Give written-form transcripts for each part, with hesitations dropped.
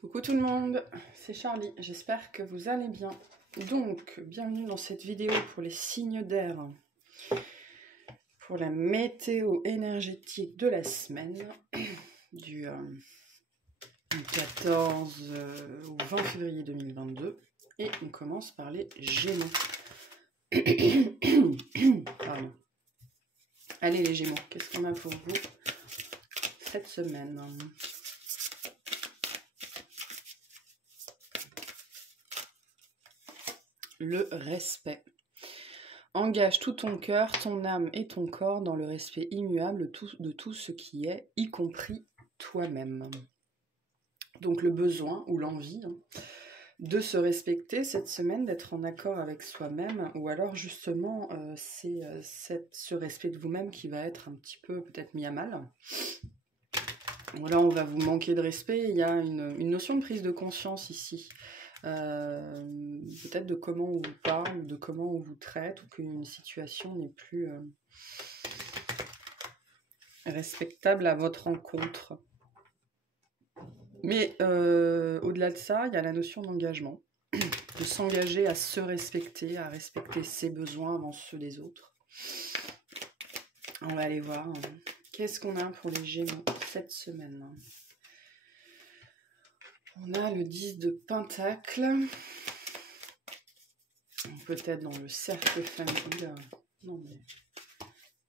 Coucou tout le monde, c'est Charlie, j'espère que vous allez bien. Donc, bienvenue dans cette vidéo pour les signes d'air, pour la météo énergétique de la semaine, du 14 au 20 février 2022. Et on commence par les Gémeaux. Pardon. Allez les Gémeaux, qu'est-ce qu'on a pour vous cette semaine ? Le respect. Engage tout ton cœur, ton âme et ton corps dans le respect immuable de tout ce qui est, y compris toi-même. Donc le besoin ou l'envie de se respecter cette semaine, d'être en accord avec soi-même, ou alors justement c'est ce respect de vous-même qui va être un petit peu peut-être mis à mal. Là on va vous manquer de respect, il y a une notion de prise de conscience ici. Peut-être de comment on vous parle, de comment on vous traite, ou qu'une situation n'est plus respectable à votre encontre. Mais au-delà de ça, il y a la notion d'engagement, de s'engager à se respecter, à respecter ses besoins avant ceux des autres. On va aller voir qu'est-ce qu'on a pour les Gémeaux cette semaine. On a le 10 de Pentacle. Peut-être dans le cercle familial. Non, mais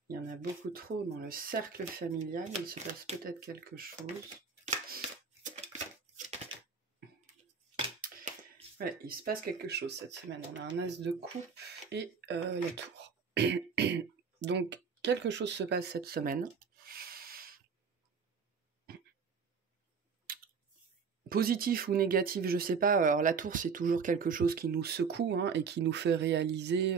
il y en a beaucoup trop dans le cercle familial. Il se passe peut-être quelque chose. Ouais, il se passe quelque chose cette semaine. On a un as de coupe et la tour. Donc, quelque chose se passe cette semaine. Positif ou négatif, je sais pas. Alors, la tour, c'est toujours quelque chose qui nous secoue et qui nous fait réaliser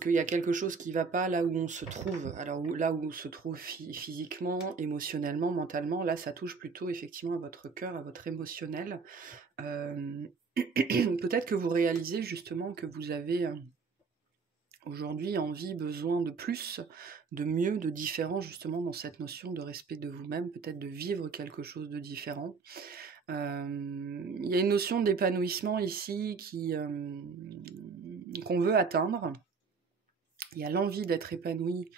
qu'il y a quelque chose qui va pas là où on se trouve. Alors, là où on se trouve physiquement, émotionnellement, mentalement, là, ça touche plutôt effectivement à votre cœur, à votre émotionnel. Peut-être que vous réalisez justement que vous avez aujourd'hui envie, besoin de plus, de mieux, de différent, justement dans cette notion de respect de vous-même, peut-être de vivre quelque chose de différent. Il y a une notion d'épanouissement ici qu'on veut atteindre. Il y a l'envie d'être épanoui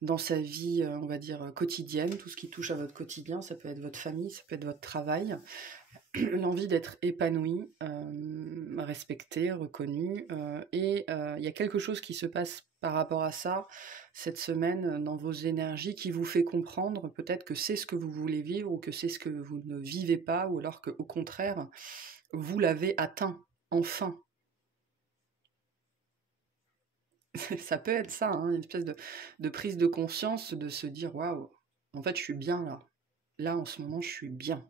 dans sa vie, on va dire, quotidienne, tout ce qui touche à votre quotidien, ça peut être votre famille, ça peut être votre travail. L'envie d'être épanoui, respecté, reconnu, et il y a quelque chose qui se passe par rapport à ça cette semaine dans vos énergies qui vous fait comprendre peut-être que c'est ce que vous voulez vivre ou que c'est ce que vous ne vivez pas, ou alors qu'au contraire, vous l'avez atteint, enfin. Ça peut être ça, une espèce de prise de conscience, de se dire « Waouh, en fait je suis bien là. Là en ce moment je suis bien ».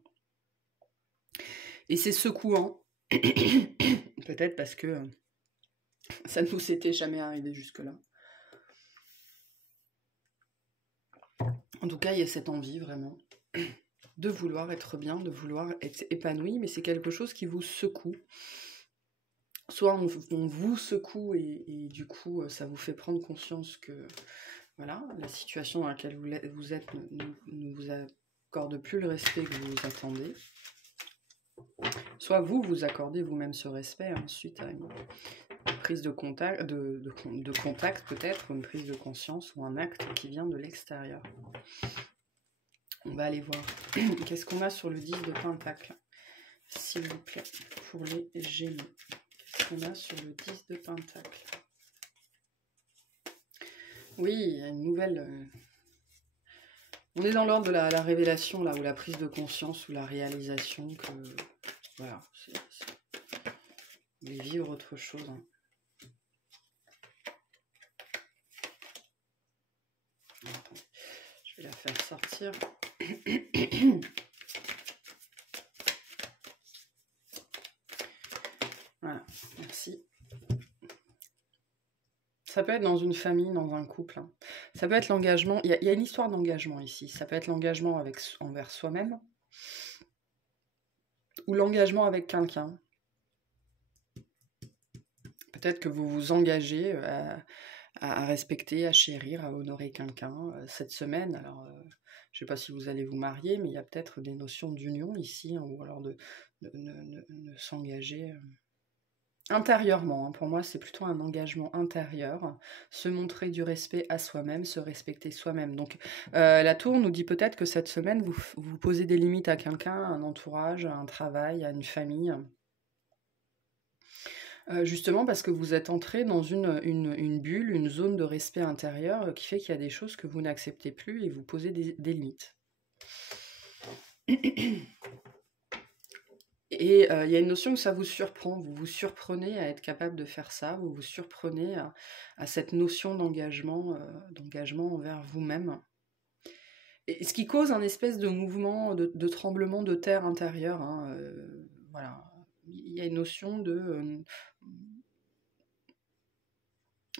Et c'est secouant, peut-être parce que ça ne nous était jamais arrivé jusque-là. En tout cas, il y a cette envie vraiment de vouloir être bien, de vouloir être épanoui, mais c'est quelque chose qui vous secoue. Soit on vous secoue et du coup, ça vous fait prendre conscience que voilà, la situation dans laquelle vous êtes ne vous accorde plus le respect que vous attendez. Soit vous accordez vous-même ce respect suite à une prise de contact, de contact peut-être, une prise de conscience ou un acte qui vient de l'extérieur. On va aller voir. Qu'est-ce qu'on a sur le 10 de Pentacle, s'il vous plaît, pour les Gémeaux. Qu'est-ce qu'on a sur le 10 de Pentacle? Oui, il y a une nouvelle... On est dans l'ordre de la révélation, là, ou la prise de conscience, ou la réalisation que... Voilà, vous voulez vivre autre chose. Je vais la faire sortir. Voilà, merci. Ça peut être dans une famille, dans un couple. Ça peut être l'engagement. Il y a une histoire d'engagement ici. Ça peut être l'engagement envers soi-même ou l'engagement avec quelqu'un. Peut-être que vous vous engagez à respecter, à chérir, à honorer quelqu'un cette semaine. Alors, je ne sais pas si vous allez vous marier, mais il y a peut-être des notions d'union ici, hein, ou alors de s'engager intérieurement. Hein. Pour moi, c'est plutôt un engagement intérieur, se montrer du respect à soi-même, se respecter soi-même. Donc, la tour nous dit peut-être que cette semaine, vous posez des limites à quelqu'un, à un entourage, à un travail, à une famille. Justement parce que vous êtes entré dans une bulle, une zone de respect intérieur qui fait qu'il y a des choses que vous n'acceptez plus et vous posez des limites. Et il y a une notion que ça vous surprend, vous vous surprenez à être capable de faire ça, vous vous surprenez à cette notion d'engagement envers vous-même. Et ce qui cause un espèce de mouvement, de tremblement de terre intérieur. Hein, voilà. Il y a une notion de...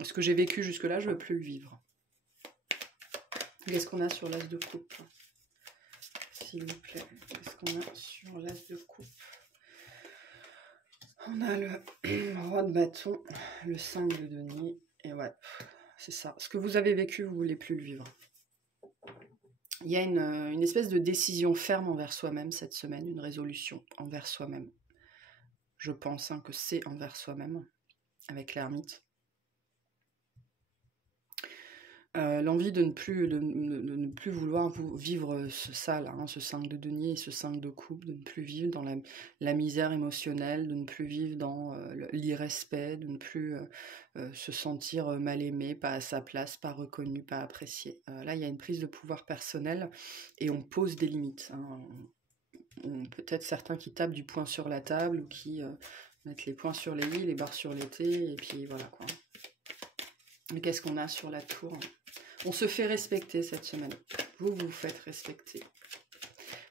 ce que j'ai vécu jusque-là, je ne veux plus le vivre. Qu'est-ce qu'on a sur l'as de coupe? S'il vous plaît, qu'est-ce qu'on a sur l'as de coupe? On a le roi de bâton, le 5 de denier, et ouais, c'est ça. Ce que vous avez vécu, vous ne voulez plus le vivre. Il y a une espèce de décision ferme envers soi-même cette semaine, une résolution envers soi-même. Je pense que c'est envers soi-même, avec l'ermite. L'envie de ne plus vouloir vivre ça, là, hein, ce 5 de denier et ce 5 de coupe, de ne plus vivre dans la misère émotionnelle, de ne plus vivre dans l'irrespect, de ne plus se sentir mal aimé, pas à sa place, pas reconnu, pas apprécié. Là, il y a une prise de pouvoir personnel et on pose des limites. Hein. Peut-être certains qui tapent du poing sur la table ou qui mettent les poings sur les i, les barres sur les t, et puis voilà quoi. Mais qu'est-ce qu'on a sur la tour? On se fait respecter cette semaine. Vous vous faites respecter.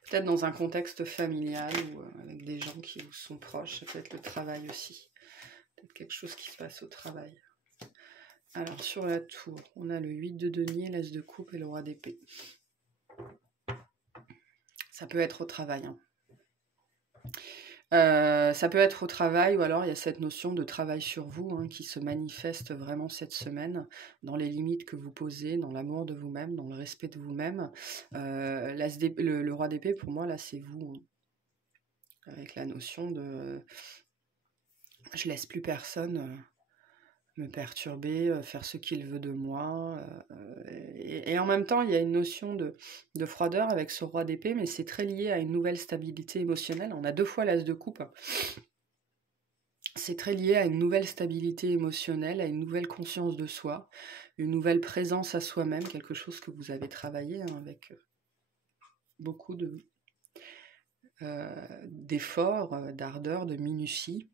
Peut-être dans un contexte familial ou avec des gens qui vous sont proches. Peut-être le travail aussi. Peut-être quelque chose qui se passe au travail. Alors, sur la tour, on a le 8 de denier, l'as de coupe et le roi d'épée. Ça peut être au travail. Hein. Ça peut être au travail ou alors il y a cette notion de travail sur vous hein, qui se manifeste vraiment cette semaine dans les limites que vous posez, dans l'amour de vous-même, dans le respect de vous-même. Le roi d'épée pour moi là c'est vous hein, avec la notion de je laisse plus personne me perturber, faire ce qu'il veut de moi. Et en même temps, il y a une notion de froideur avec ce roi d'épée, mais c'est très lié à une nouvelle stabilité émotionnelle. On a 2 fois l'as de coupe. C'est très lié à une nouvelle stabilité émotionnelle, à une nouvelle conscience de soi, une nouvelle présence à soi-même, quelque chose que vous avez travaillé hein, avec beaucoup d'efforts, d'ardeur, de minutie.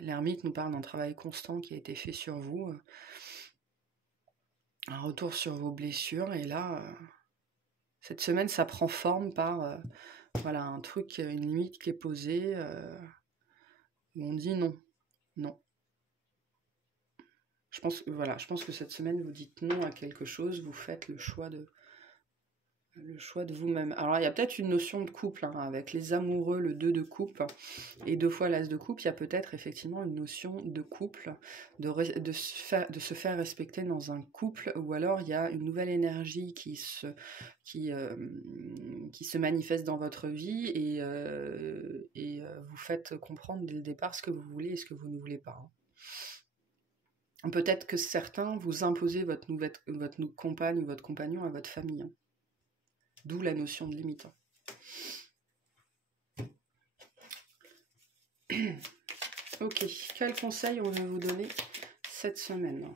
L'ermite nous parle d'un travail constant qui a été fait sur vous, un retour sur vos blessures, et là, cette semaine, ça prend forme par voilà, un truc, une limite qui est posée, où on dit non, non. Je pense que cette semaine, vous dites non à quelque chose, vous faites le choix de vous-même. Alors, il y a peut-être une notion de couple, hein, avec les amoureux, le 2 de coupe, et 2 fois l'as de coupe, il y a peut-être effectivement une notion de couple, de se faire respecter dans un couple, ou alors il y a une nouvelle énergie qui se manifeste dans votre vie, et vous faites comprendre dès le départ ce que vous voulez et ce que vous ne voulez pas. Hein. Peut-être que certains vous imposez votre compagne ou votre compagnon à votre famille. Hein. D'où la notion de limite. Ok, quel conseil on veut vous donner cette semaine?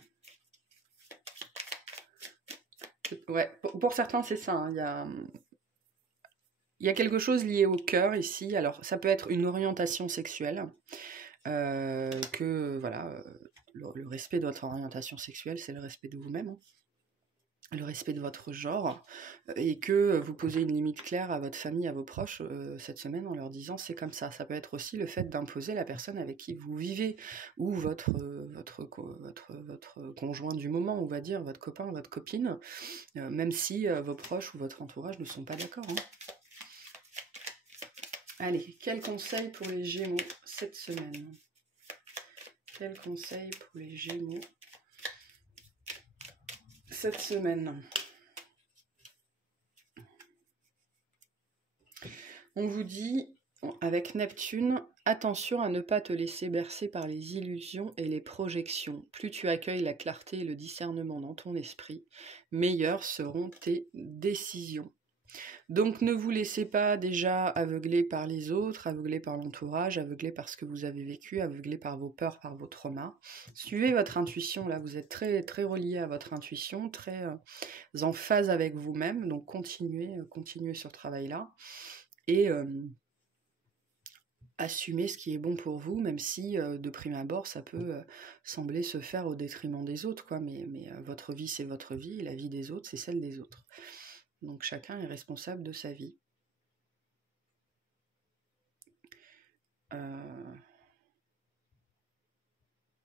Ouais, pour certains c'est ça, hein. Il y a quelque chose lié au cœur ici. Alors ça peut être une orientation sexuelle, le respect de votre orientation sexuelle, c'est le respect de vous-même. Hein. Le respect de votre genre, et que vous posez une limite claire à votre famille, à vos proches cette semaine en leur disant c'est comme ça. Ça peut être aussi le fait d'imposer la personne avec qui vous vivez, ou votre conjoint du moment, on va dire, votre copain, votre copine, même si vos proches ou votre entourage ne sont pas d'accord. Hein. Allez, quel conseil pour les Gémeaux cette semaine? Quel conseil pour les Gémeaux cette semaine? On vous dit, avec Neptune, attention à ne pas te laisser bercer par les illusions et les projections. Plus tu accueilles la clarté et le discernement dans ton esprit, meilleures seront tes décisions. Donc ne vous laissez pas déjà aveugler par les autres, aveugler par l'entourage, aveugler par ce que vous avez vécu, aveugler par vos peurs, par vos traumas. Suivez votre intuition, là vous êtes très, très relié à votre intuition, très en phase avec vous-même, donc continuez ce travail-là. Et assumez ce qui est bon pour vous, même si de prime abord ça peut sembler se faire au détriment des autres, quoi. Mais votre vie c'est votre vie, et la vie des autres c'est celle des autres. Donc chacun est responsable de sa vie.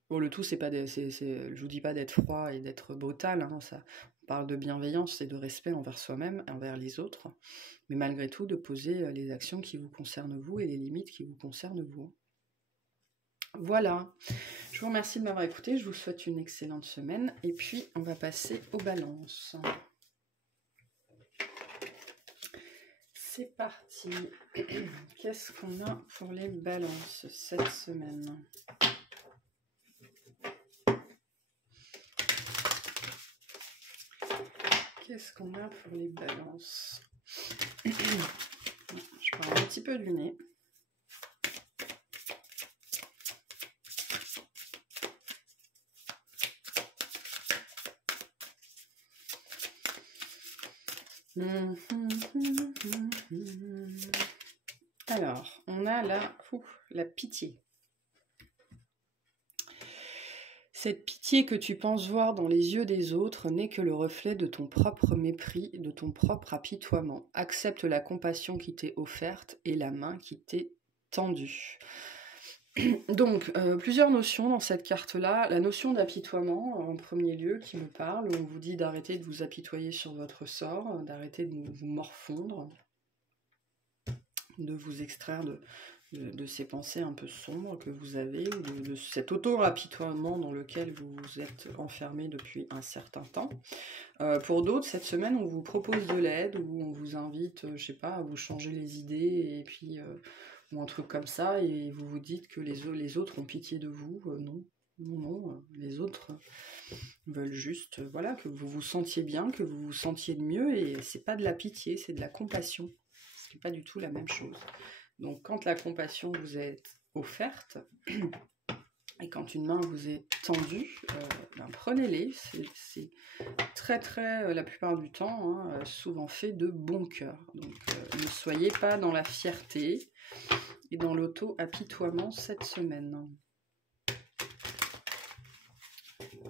Bon, le tout, c'est pas, je vous dis pas d'être froid et d'être brutal, hein, ça, on parle de bienveillance et de respect envers soi-même, envers les autres, mais malgré tout, de poser les actions qui vous concernent vous et les limites qui vous concernent vous. Voilà, je vous remercie de m'avoir écouté, je vous souhaite une excellente semaine, et puis on va passer aux balances. C'est parti. Qu'est-ce qu'on a pour les balances cette semaine ? Qu'est-ce qu'on a pour les balances? Je prends un petit peu du nez. Alors, on a la pitié. Cette pitié que tu penses voir dans les yeux des autres n'est que le reflet de ton propre mépris, de ton propre apitoiement. Accepte la compassion qui t'est offerte et la main qui t'est tendue. Donc, plusieurs notions dans cette carte-là. La notion d'apitoiement, en premier lieu, qui me parle, où on vous dit d'arrêter de vous apitoyer sur votre sort, d'arrêter de vous morfondre, de vous extraire de ces pensées un peu sombres que vous avez, ou de cet auto-apitoiement dans lequel vous vous êtes enfermé depuis un certain temps. Pour d'autres, cette semaine, on vous propose de l'aide, ou on vous invite, je sais pas, à vous changer les idées, et puis... ou un truc comme ça, et vous vous dites que les autres ont pitié de vous. Non, les autres veulent juste, voilà, que vous vous sentiez bien, que vous vous sentiez de mieux, et c'est pas de la pitié, c'est de la compassion, ce qui n'est pas du tout la même chose. Donc quand la compassion vous est offerte, et quand une main vous est tendue, prenez-les, c'est très la plupart du temps, hein, souvent fait de bon cœur. Donc ne soyez pas dans la fierté et dans l'auto-apitoiement cette semaine.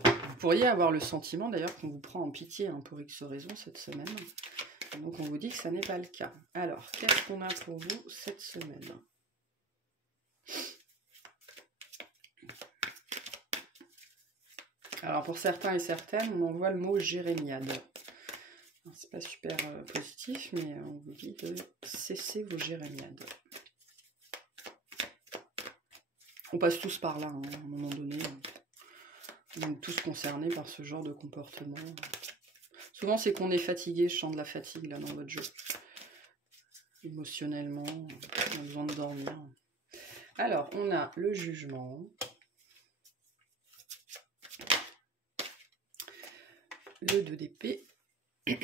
Vous pourriez avoir le sentiment d'ailleurs qu'on vous prend en pitié pour X raison cette semaine. Donc on vous dit que ça n'est pas le cas. Alors, qu'est-ce qu'on a pour vous cette semaine ? Alors pour certains et certaines, on envoie le mot jérémiade. C'est pas super positif, mais on vous dit de cesser vos jérémiades. On passe tous par là, hein, à un moment donné. On est tous concernés par ce genre de comportement. Souvent, c'est qu'on est fatigué, je sens de la fatigue là dans votre jeu. Émotionnellement, on a besoin de dormir. Alors, on a le jugement. Le 2 d'épée. Et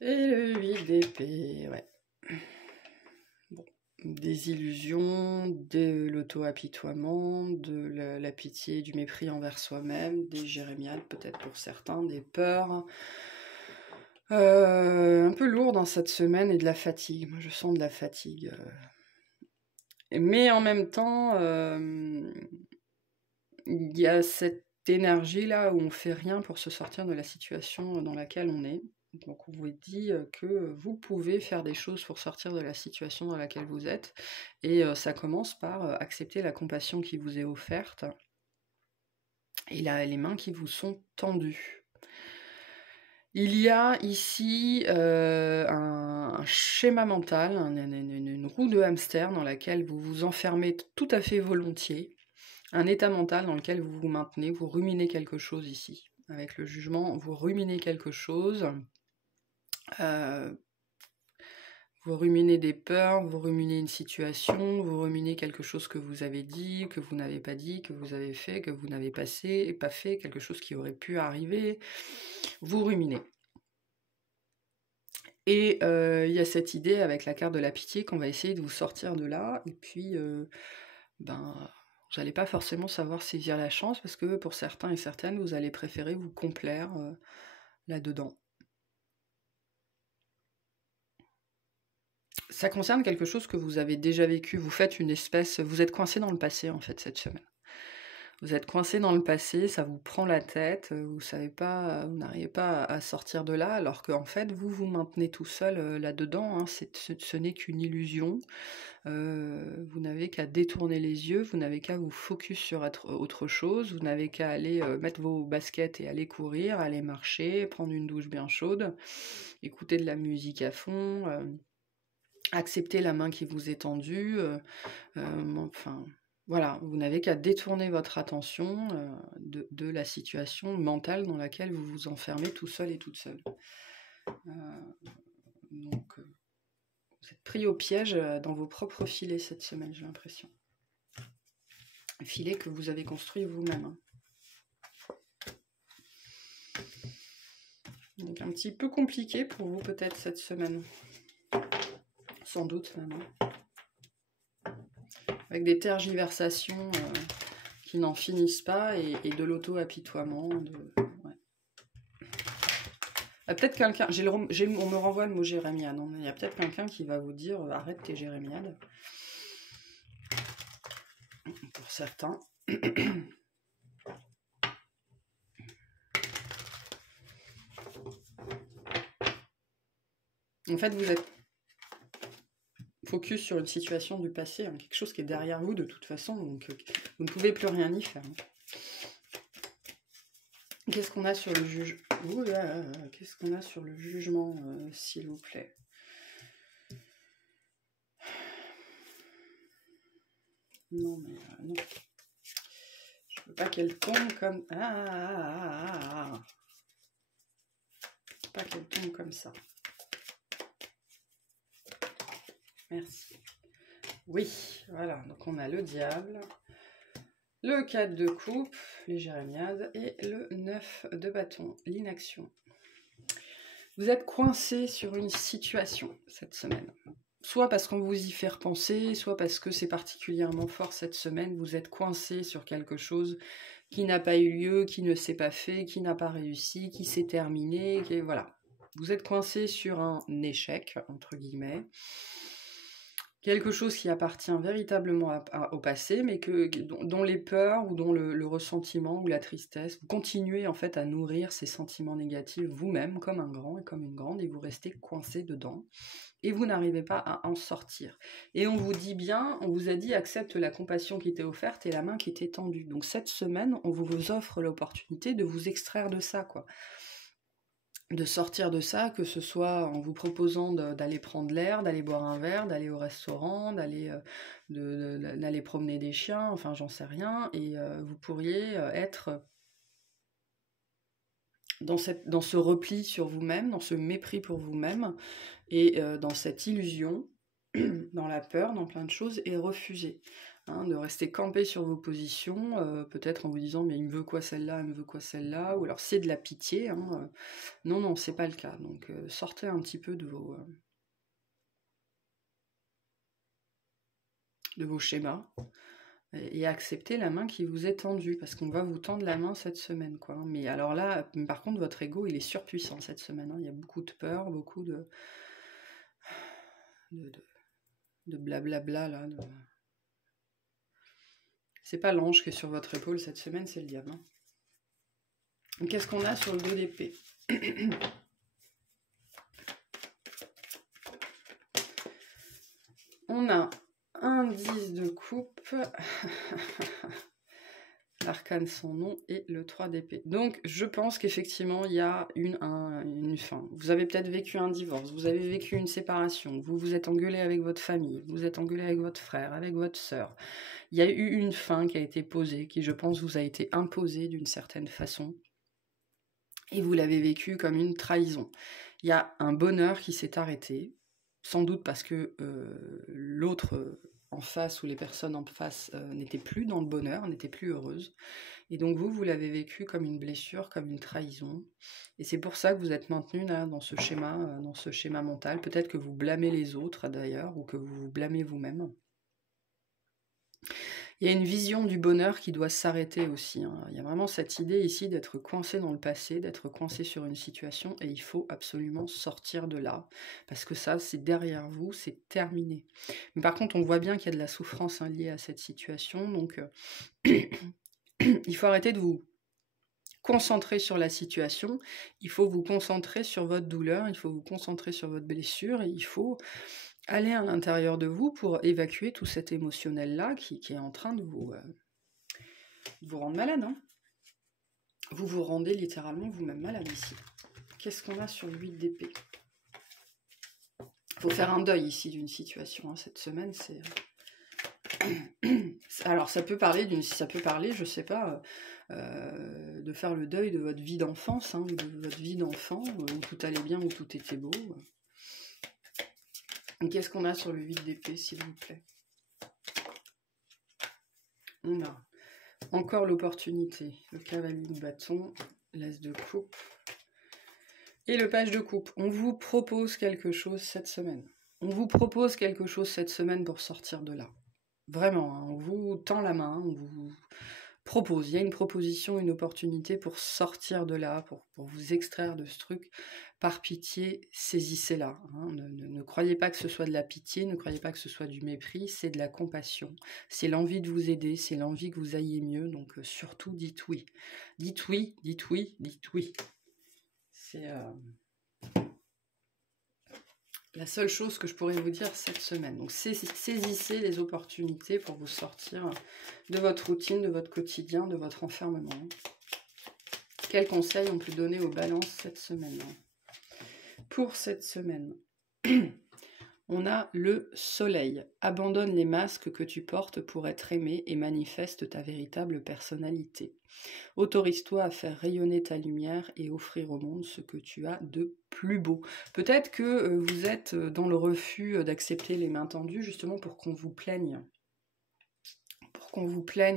le 8 d'épée, ouais. Bon. Des illusions, de l'auto-apitoiement, de la pitié, du mépris envers soi-même, des jérémiades peut-être pour certains, des peurs. Un peu lourd dans cette semaine et de la fatigue. Moi, je sens de la fatigue. Mais en même temps, il y a cette énergie-là où on ne fait rien pour se sortir de la situation dans laquelle on est. Donc on vous dit que vous pouvez faire des choses pour sortir de la situation dans laquelle vous êtes. Et ça commence par accepter la compassion qui vous est offerte et les mains qui vous sont tendues. Il y a ici un schéma mental, une roue de hamster dans laquelle vous vous enfermez tout à fait volontiers. Un état mental dans lequel vous vous maintenez, vous ruminez quelque chose ici. avec le jugement, vous ruminez quelque chose, vous ruminez des peurs, vous ruminez une situation, vous ruminez quelque chose que vous avez dit, que vous n'avez pas dit, que vous avez fait, que vous n'avez pas fait, quelque chose qui aurait pu arriver, vous ruminez. Et il y a cette idée avec la carte de la pitié qu'on va essayer de vous sortir de là, et puis vous n'allez pas forcément savoir saisir la chance, parce que pour certains et certaines, vous allez préférer vous complaire là-dedans. Ça concerne quelque chose que vous avez déjà vécu, vous êtes coincé dans le passé en fait cette semaine. Vous êtes coincé dans le passé, ça vous prend la tête, vous n'arrivez pas à sortir de là, alors qu'en fait, vous vous maintenez tout seul là-dedans, hein, ce n'est qu'une illusion. Vous n'avez qu'à détourner les yeux, vous n'avez qu'à vous focus sur autre chose, vous n'avez qu'à aller mettre vos baskets et aller courir, aller marcher, prendre une douche bien chaude, écouter de la musique à fond, accepter la main qui vous est tendue, voilà, vous n'avez qu'à détourner votre attention de la situation mentale dans laquelle vous vous enfermez tout seul et toute seule. Donc, vous êtes pris au piège dans vos propres filets cette semaine, j'ai l'impression. Filets que vous avez construits vous-même. Hein. Donc, un petit peu compliqué pour vous peut-être cette semaine. Sans doute même. Avec des tergiversations qui n'en finissent pas et de l'auto-apitoiement. Ouais. Peut-être quelqu'un, on me renvoie le mot jérémiade, il y a peut-être quelqu'un qui va vous dire arrête tes jérémiades. Pour certains. En fait, vous êtes focus sur une situation du passé, hein, quelque chose qui est derrière vous de toute façon, donc vous ne pouvez plus rien y faire. Qu'est-ce qu'on a sur le Qu'est-ce qu'on a sur le jugement, s'il vous plaît? Non, mais non. Je veux pas qu'elle tombe comme... Pas qu'elle tombe comme ça. Merci. Oui, voilà. Donc on a le diable, le 4 de coupe, les jérémiades, et le 9 de bâton, l'inaction. Vous êtes coincé sur une situation cette semaine. Soit parce qu'on vous y fait repenser, soit parce que c'est particulièrement fort cette semaine. Vous êtes coincé sur quelque chose qui n'a pas eu lieu, qui ne s'est pas fait, qui n'a pas réussi, qui s'est terminé. Voilà. Vous êtes coincé sur un échec, entre guillemets. Quelque chose qui appartient véritablement au passé, mais dont les peurs ou dont le ressentiment ou la tristesse, vous continuez en fait à nourrir ces sentiments négatifs vous-même comme un grand et comme une grande, et vous restez coincé dedans, et vous n'arrivez pas à en sortir. Et on vous dit bien, on vous a dit accepte la compassion qui t'est offerte et la main qui t'est tendue. Donc cette semaine, on vous offre l'opportunité de vous extraire de ça, quoi. De sortir de ça, que ce soit en vous proposant d'aller prendre l'air, d'aller boire un verre, d'aller au restaurant, d'aller promener des chiens, enfin j'en sais rien, et vous pourriez être dans ce repli sur vous-même, dans ce mépris pour vous-même, et dans cette illusion, dans la peur, dans plein de choses, et refuser. Hein, de rester campé sur vos positions, peut-être en vous disant mais il me veut quoi celle-là, elle me veut quoi celle-là, ou alors c'est de la pitié, hein, non, c'est pas le cas, donc sortez un petit peu de vos schémas, et acceptez la main qui vous est tendue, parce qu'on va vous tendre la main cette semaine, quoi. Mais alors là, par contre, votre ego, il est surpuissant cette semaine, hein, il y a beaucoup de peur, beaucoup de blablabla, là, C'est pas l'ange qui est sur votre épaule cette semaine, c'est le diable. Hein. Qu'est-ce qu'on a sur le 2 d'épée? On a un 10 de coupe, l'arcane sans nom, et le 3 d'épée. Donc je pense qu'effectivement il y a une fin. Vous avez peut-être vécu un divorce, vous avez vécu une séparation, vous vous êtes engueulé avec votre famille, vous êtes engueulé avec votre frère, avec votre sœur. Il y a eu une fin qui a été posée, qui je pense vous a été imposée d'une certaine façon. et vous l'avez vécu comme une trahison. Il y a un bonheur qui s'est arrêté, sans doute parce que l'autre en face ou les personnes en face n'étaient plus dans le bonheur, n'étaient plus heureuses. Et donc vous l'avez vécu comme une blessure, comme une trahison. Et c'est pour ça que vous êtes maintenu là, dans ce schéma mental. Peut-être que vous blâmez les autres d'ailleurs, ou que vous vous blâmez vous-même. Il y a une vision du bonheur qui doit s'arrêter aussi. Hein. Il y a vraiment cette idée ici d'être coincé dans le passé, d'être coincé sur une situation, et il faut absolument sortir de là, parce que ça, c'est derrière vous, c'est terminé. Mais par contre, on voit bien qu'il y a de la souffrance liée à cette situation, donc il faut arrêter de vous concentrer sur la situation, il faut vous concentrer sur votre douleur, il faut vous concentrer sur votre blessure, et il faut aller à l'intérieur de vous pour évacuer tout cet émotionnel-là qui est en train de vous rendre malade. Hein. Vous vous rendez littéralement vous-même malade ici. Qu'est-ce qu'on a sur l'huile d'épée? Il faut faire un deuil ici d'une situation. Hein. Cette semaine, c'est... Alors, ça peut parler, je sais pas, de faire le deuil de votre vie d'enfance, hein, de votre vie d'enfant, où tout allait bien, où tout était beau. Qu'est-ce qu'on a sur le 8 d'épée, s'il vous plaît? On a encore l'opportunité, le cavalier de bâton, l'as de coupe et le page de coupe. On vous propose quelque chose cette semaine. On vous propose quelque chose cette semaine pour sortir de là. Vraiment, hein, on vous tend la main, on vous propose. Il y a une proposition, une opportunité pour sortir de là, pour vous extraire de ce truc. Par pitié, saisissez-la. Hein. Ne croyez pas que ce soit de la pitié, ne croyez pas que ce soit du mépris, c'est de la compassion. C'est l'envie de vous aider, c'est l'envie que vous ayez mieux, donc surtout dites oui. Dites oui, dites oui, dites oui. C'est la seule chose que je pourrais vous dire cette semaine. Donc saisissez les opportunités pour vous sortir de votre routine, de votre quotidien, de votre enfermement. Quels conseils on peut donner aux balances cette semaine? Pour cette semaine, on a le soleil. Abandonne les masques que tu portes pour être aimé et manifeste ta véritable personnalité. Autorise-toi à faire rayonner ta lumière et offrir au monde ce que tu as de plus beau. Peut-être que vous êtes dans le refus d'accepter les mains tendues, justement pour qu'on vous plaigne.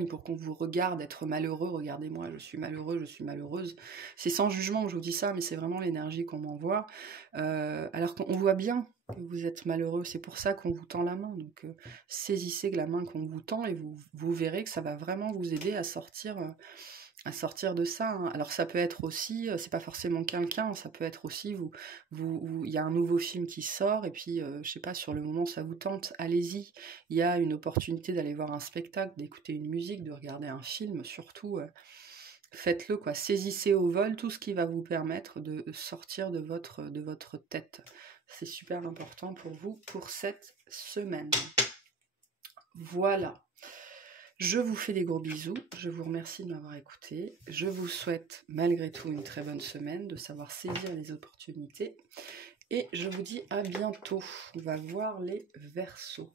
Pour qu'on vous regarde être malheureux. Regardez-moi, je suis malheureux, je suis malheureuse. C'est sans jugement que je vous dis ça, mais c'est vraiment l'énergie qu'on m'envoie. Alors qu'on voit bien que vous êtes malheureux, c'est pour ça qu'on vous tend la main. Donc saisissez la main qu'on vous tend et vous verrez que ça va vraiment vous aider à sortir de ça. Hein. Alors ça peut être aussi, c'est pas forcément quelqu'un, ça peut être aussi il y a un nouveau film qui sort et puis je sais pas, sur le moment ça vous tente, allez-y. Il y a une opportunité d'aller voir un spectacle, d'écouter une musique, de regarder un film, surtout faites-le quoi. Saisissez au vol tout ce qui va vous permettre de sortir de votre tête. C'est super important pour vous pour cette semaine. Voilà. Je vous fais des gros bisous, je vous remercie de m'avoir écouté, je vous souhaite malgré tout une très bonne semaine, de savoir saisir les opportunités, et je vous dis à bientôt. On va voir les Verseaux.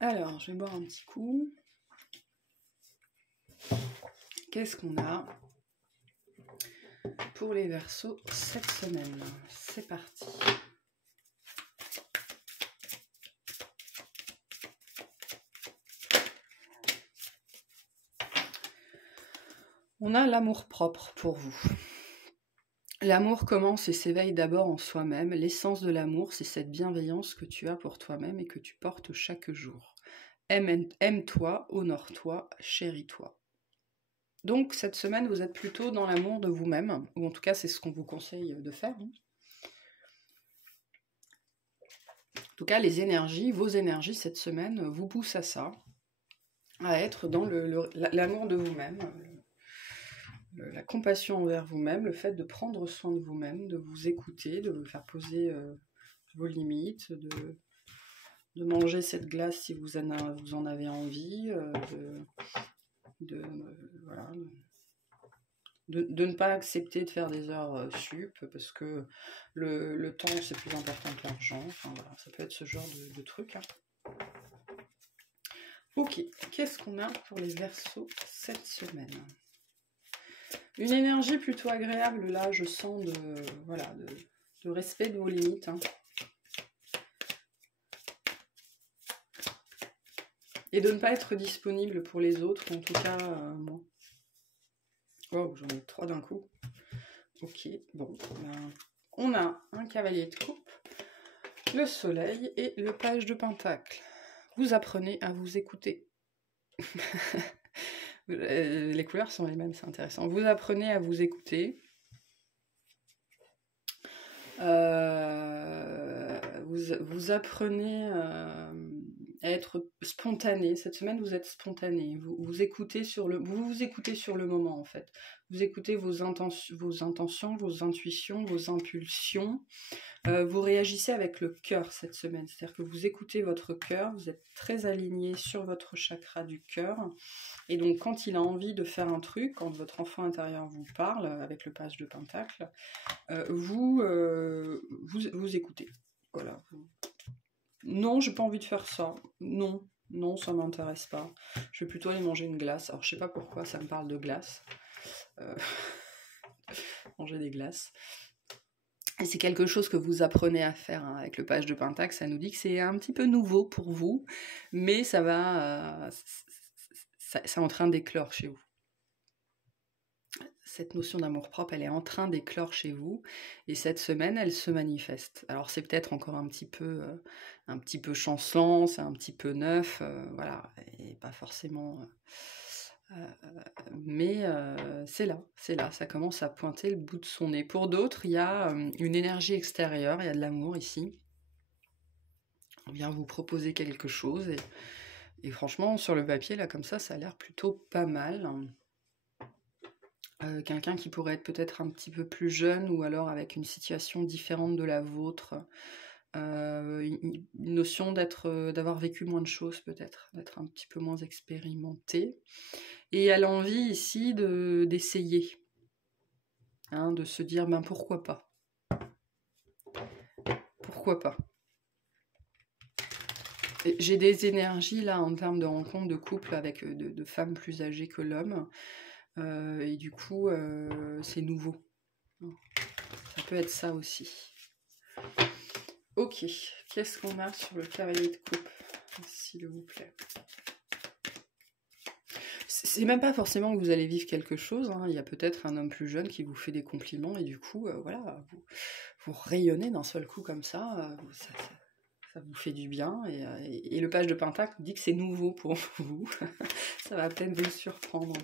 Alors, je vais boire un petit coup. Qu'est-ce qu'on a pour les Verseaux cette semaine? C'est parti. On a l'amour-propre pour vous. L'amour commence et s'éveille d'abord en soi-même. L'essence de l'amour, c'est cette bienveillance que tu as pour toi-même et que tu portes chaque jour. Aime-toi, honore-toi, chéris-toi. Donc, cette semaine, vous êtes plutôt dans l'amour de vous-même, ou en tout cas, c'est ce qu'on vous conseille de faire. En tout cas, vos énergies cette semaine vous poussent à ça, à être dans l'amour de vous-même, la compassion envers vous-même, le fait de prendre soin de vous-même, de vous écouter, de vous faire poser vos limites, de manger cette glace si vous en avez envie, voilà, de ne pas accepter de faire des heures sup, parce que le temps c'est plus important que l'argent, enfin voilà, ça peut être ce genre de truc. Hein. Ok, qu'est-ce qu'on a pour les Verseaux cette semaine? Une énergie plutôt agréable, là, je sens voilà, de respect de vos limites. Hein. Et de ne pas être disponible pour les autres, en tout cas, moi. Oh, j'en ai 3 d'un coup. Ok, bon, ben, on a un cavalier de coupe, le soleil et le page de pentacle. Vous apprenez à vous écouter. Les couleurs sont les mêmes, c'est intéressant. Vous apprenez à vous écouter. Vous apprenez à être spontané. Cette semaine, vous êtes spontané. Vous vous écoutez sur le moment, en fait. Vous écoutez vos intentions, vos intuitions, vos impulsions. Vous réagissez avec le cœur cette semaine. C'est-à-dire que vous écoutez votre cœur, vous êtes très aligné sur votre chakra du cœur. Et donc, quand il a envie de faire un truc, quand votre enfant intérieur vous parle, avec le page de pentacle, vous écoutez. Voilà. Non, j'ai pas envie de faire ça. Non, ça m'intéresse pas. Je vais plutôt aller manger une glace. Alors, je sais pas pourquoi ça me parle de glace. Manger des glaces. Et c'est quelque chose que vous apprenez à faire hein, avec le page de pentacle. Ça nous dit que c'est un petit peu nouveau pour vous, mais ça va... c'est en train d'éclore chez vous. Cette notion d'amour-propre, elle est en train d'éclore chez vous, et cette semaine, elle se manifeste. Alors c'est peut-être encore un petit peu chancelant, c'est un petit peu neuf, voilà, et pas forcément... mais c'est là, ça commence à pointer le bout de son nez. Pour d'autres, il y a une énergie extérieure, il y a de l'amour ici. On vient vous proposer quelque chose, et franchement, sur le papier, là, comme ça a l'air plutôt pas mal. Quelqu'un qui pourrait être peut-être un petit peu plus jeune ou alors avec une situation différente de la vôtre, une notion d'avoir vécu moins de choses peut-être, d'être un petit peu moins expérimenté, et elle a envie ici d'essayer, hein, de se dire ben pourquoi pas, j'ai des énergies là en termes de rencontre de couple avec de femmes plus âgées que l'homme. Et du coup, c'est nouveau. Ça peut être ça aussi. Ok, qu'est-ce qu'on a sur le cavalier de coupe, s'il vous plaît? C'est même pas forcément que vous allez vivre quelque chose. Hein. Il y a peut-être un homme plus jeune qui vous fait des compliments et du coup, voilà, vous rayonnez d'un seul coup comme ça. Ça vous fait du bien. Et le page de pentacle dit que c'est nouveau pour vous. Ça va peut-être vous surprendre.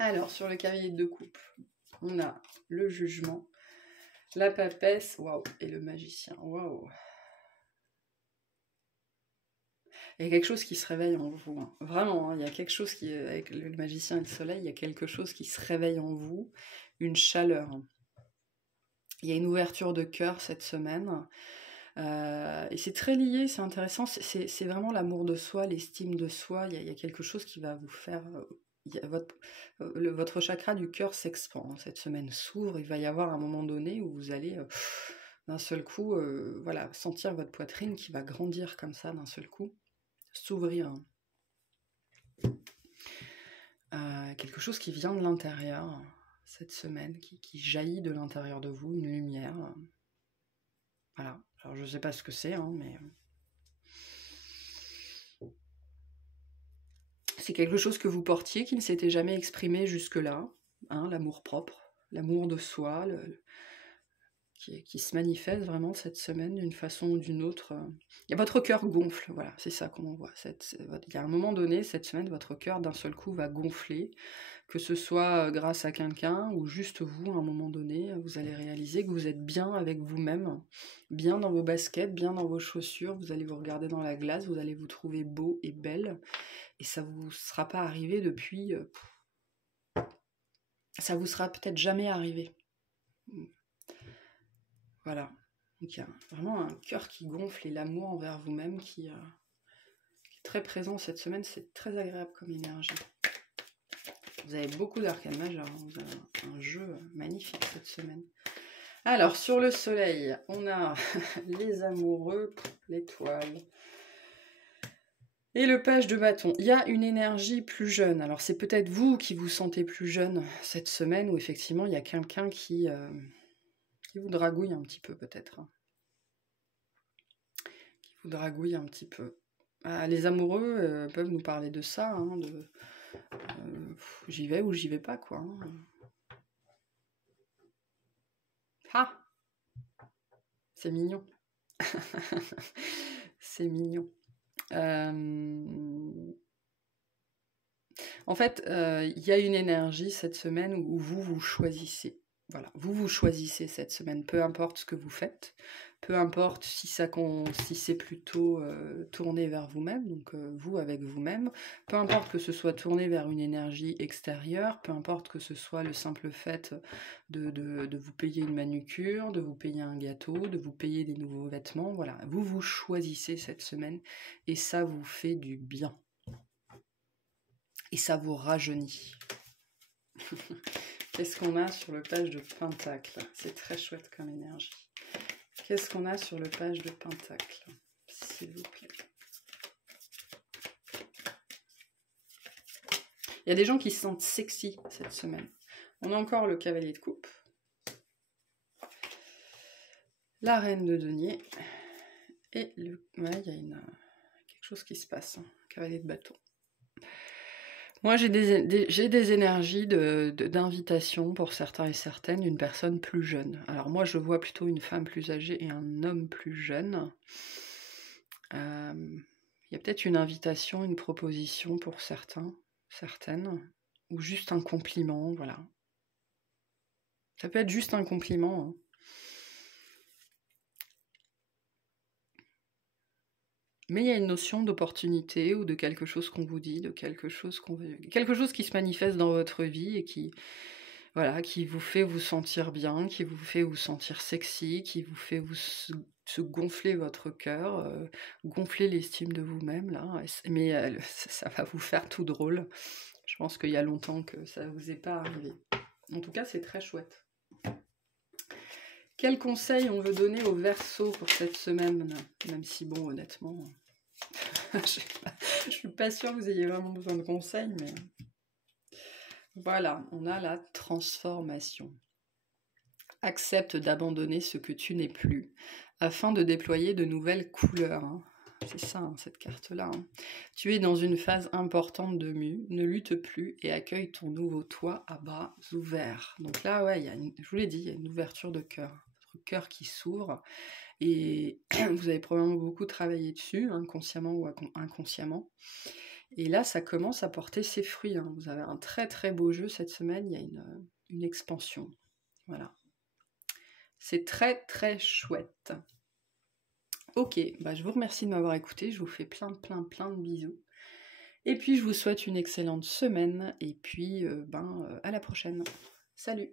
Alors, sur le cavalier de coupe, on a le jugement, la papesse, waouh, et le magicien, waouh. Il y a quelque chose qui se réveille en vous, hein. Vraiment, hein, il y a quelque chose qui, avec le magicien et le soleil, il y a quelque chose qui se réveille en vous, une chaleur. Il y a une ouverture de cœur cette semaine, et c'est très lié, c'est intéressant, c'est vraiment l'amour de soi, l'estime de soi, il y a quelque chose qui va vous faire... votre chakra du cœur s'expand, hein, cette semaine s'ouvre, il va y avoir un moment donné où vous allez d'un seul coup voilà, sentir votre poitrine qui va grandir comme ça d'un seul coup, s'ouvrir. Quelque chose qui vient de l'intérieur cette semaine, qui jaillit de l'intérieur de vous, une lumière. Voilà, alors je sais pas ce que c'est, hein, mais... c'est quelque chose que vous portiez, qui ne s'était jamais exprimé jusque-là, hein, l'amour-propre, l'amour de soi, qui se manifeste vraiment cette semaine d'une façon ou d'une autre. Il y a votre cœur gonfle, voilà, c'est ça qu'on voit. Il y a un moment donné, cette semaine, votre cœur d'un seul coup va gonfler, que ce soit grâce à quelqu'un ou juste vous, à un moment donné, vous allez réaliser que vous êtes bien avec vous-même, bien dans vos baskets, bien dans vos chaussures, vous allez vous regarder dans la glace, vous allez vous trouver beau et belle, et ça vous sera pas arrivé depuis... ça vous sera peut-être jamais arrivé. Voilà, donc il y a vraiment un cœur qui gonfle et l'amour envers vous-même qui est très présent cette semaine, c'est très agréable comme énergie. Vous avez beaucoup d'arcanes majeurs, hein. Vous avez un jeu magnifique cette semaine. Alors, sur le soleil, on a les amoureux, l'étoile, Et le page de bâton, il y a une énergie plus jeune. Alors c'est peut-être vous qui vous sentez plus jeune cette semaine, où effectivement il y a quelqu'un qui vous dragouille un petit peu peut-être. Qui vous dragouille un petit peu. Ah, les amoureux peuvent nous parler de ça, hein, j'y vais ou j'y vais pas, quoi. Hein. Ah, c'est mignon. C'est mignon. En fait, il y a une énergie cette semaine où vous choisissez. Voilà, vous choisissez cette semaine, peu importe ce que vous faites, peu importe si c'est plutôt tourné vers vous-même, donc vous avec vous-même, peu importe que ce soit tourné vers une énergie extérieure, peu importe que ce soit le simple fait de vous payer une manucure, de vous payer un gâteau, de vous payer des nouveaux vêtements, voilà, vous choisissez cette semaine et ça vous fait du bien. Et ça vous rajeunit. Qu'est-ce qu'on a sur le page de Pentacle? C'est très chouette comme énergie. Qu'est-ce qu'on a sur le page de Pentacle, s'il vous plaît? Il y a des gens qui se sentent sexy cette semaine. On a encore le cavalier de coupe. La reine de denier. Et le... ouais, il y a quelque chose qui se passe. Hein. Cavalier de bâton. Moi, j'ai des énergies d'invitation pour certains et certaines d'une personne plus jeune. Alors moi, je vois plutôt une femme plus âgée et un homme plus jeune. Il y a peut-être une invitation, une proposition pour certains, certaines, ou juste un compliment, voilà. Ça peut être juste un compliment. Hein. Mais il y a une notion d'opportunité ou de quelque chose qu'on vous dit, de quelque chose qui se manifeste dans votre vie et qui, voilà, qui vous fait vous sentir bien, qui vous fait vous sentir sexy, qui vous fait se gonfler votre cœur, gonfler l'estime de vous-même, là. Mais ça va vous faire tout drôle. Je pense qu'il y a longtemps que ça ne vous est pas arrivé. En tout cas, c'est très chouette. Quel conseil on veut donner aux Verseaux pour cette semaine? Même si, bon, honnêtement, je suis pas sûre que vous ayez vraiment besoin de conseils, mais... Voilà, on a la transformation. Accepte d'abandonner ce que tu n'es plus, afin de déployer de nouvelles couleurs. Hein. C'est ça, hein, cette carte-là. Hein. Tu es dans une phase importante de mue, ne lutte plus et accueille ton nouveau toi à bras ouverts. Donc là, ouais, je vous l'ai dit, il y a une ouverture de cœur. Votre cœur qui s'ouvre. Et vous avez probablement beaucoup travaillé dessus, inconsciemment ou inconsciemment. Et là, ça commence à porter ses fruits. Hein. Vous avez un très très beau jeu cette semaine, il y a une expansion. Voilà. C'est très très chouette. Ok, bah je vous remercie de m'avoir écouté, je vous fais plein de bisous. Et puis je vous souhaite une excellente semaine, et puis à la prochaine. Salut!